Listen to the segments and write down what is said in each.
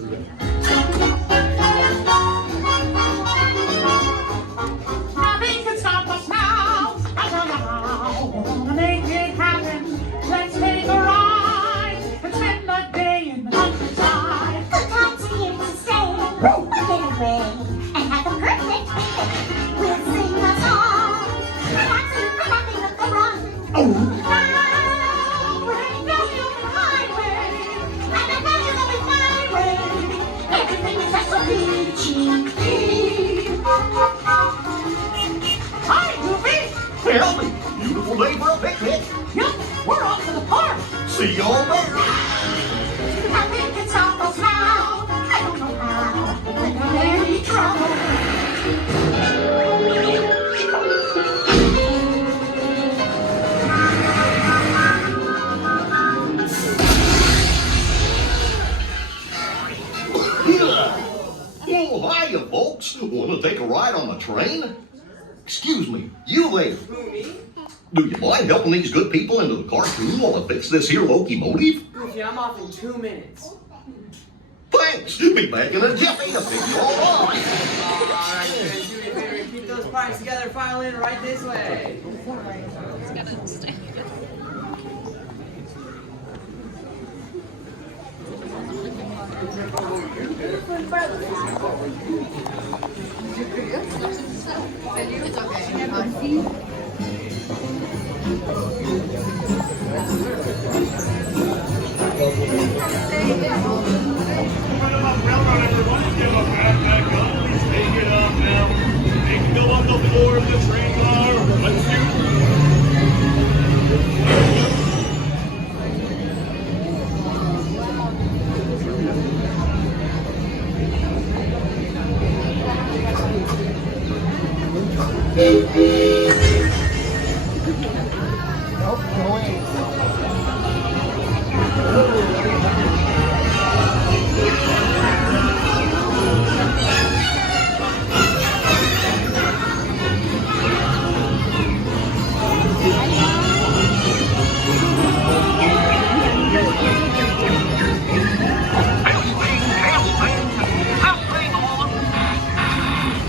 Nothing can stop us now. Gonna make it happen. Let's take a ride and spend the day in the countryside. Good times here to stay. We'll get away and have a perfect day. We'll sing a song, relaxing with the run. Now we're heading down the open highway, and I know you're going my way. Everything is just so peachy. Hi, Goofy. Well, beautiful day for a picnic. Yep, we're off to the park. See y'all there. Nothing can stop us now. I don't know how. We're in any trouble. Oh, hiya, folks. Want to take a ride on the train? Excuse me, you there. Who, me? Do you mind helping these good people into the cartoon while I fix this here locomotive? Goofy, I'm off in 2 minutes. Thanks. Be back in a jiffy to fix you all on. Alright, you guys do me a favor. Keep those pipes together. File in right this way.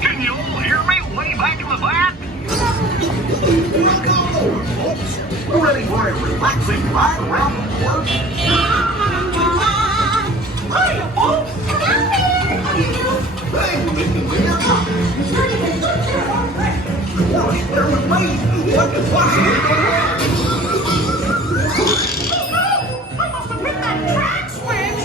Can you all hear me way back in the back? We're ready for a relaxing ride around the park. Hiya, folks. Hey, Minnie, you're right there with me. What the fuck? I must have hit that track switch.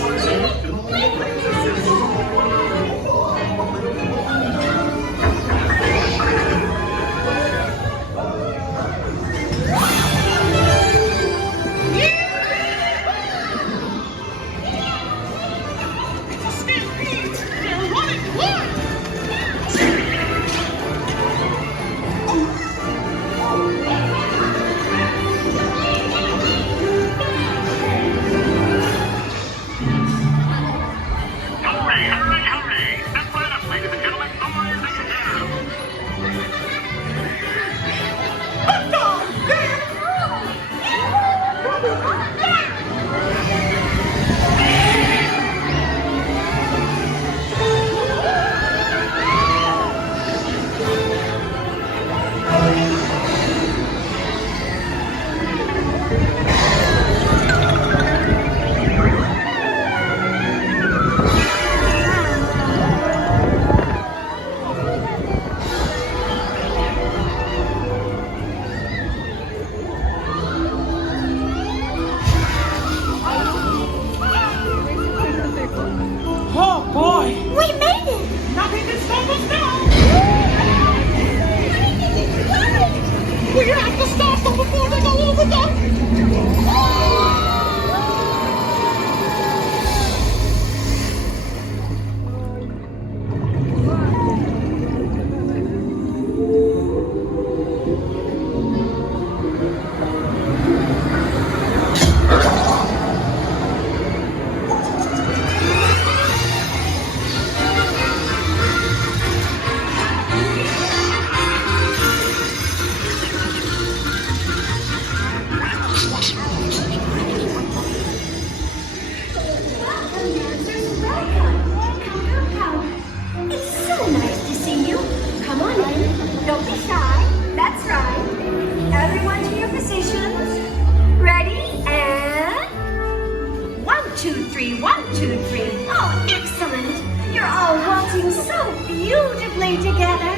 stay together.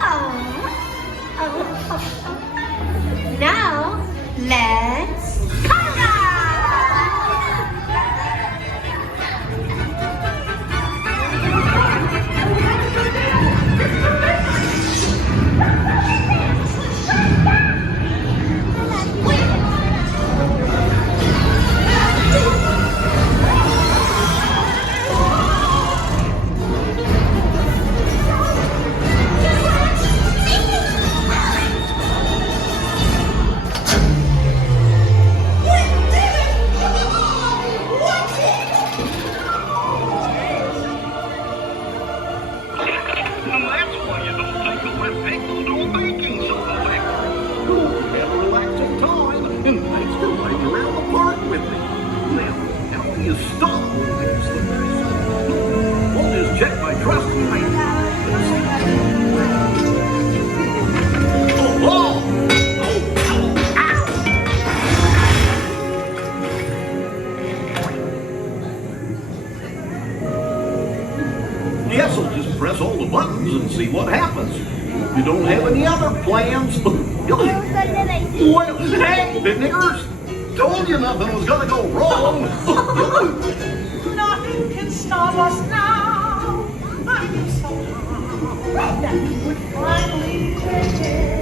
Oh. Now, let's color! Yes, I'll just press all the buttons and see what happens. You don't have any other plans? Well, hey, niggers! Told you nothing was gonna go wrong. Nothing can stop us now. I'm so high that we would finally take it.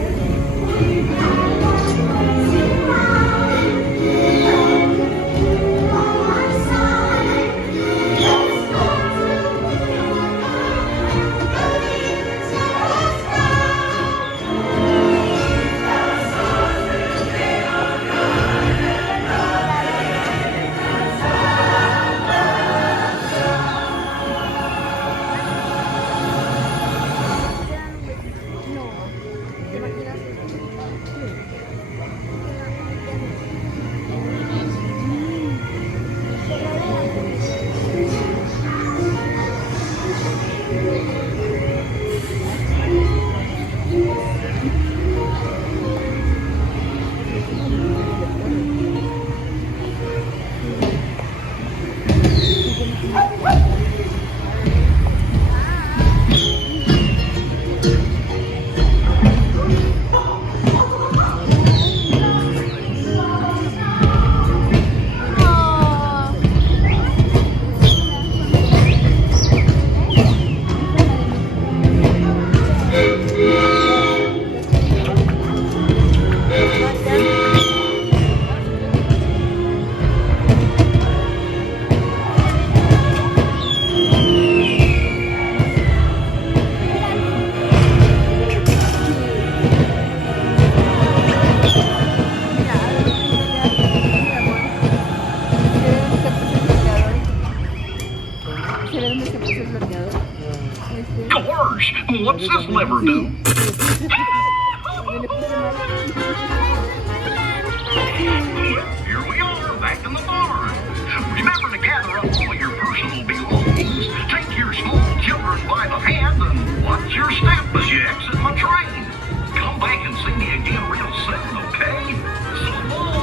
Gosh, what's this lever do? Here we are, back in the barn. Remember to gather up all your personal belongings, take your small children by the hand, and watch your step as you exit my train. Come back and see me again real soon, okay? So long.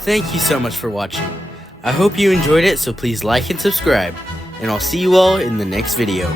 Thank you so much for watching. I hope you enjoyed it, so please like and subscribe, and I'll see you all in the next video.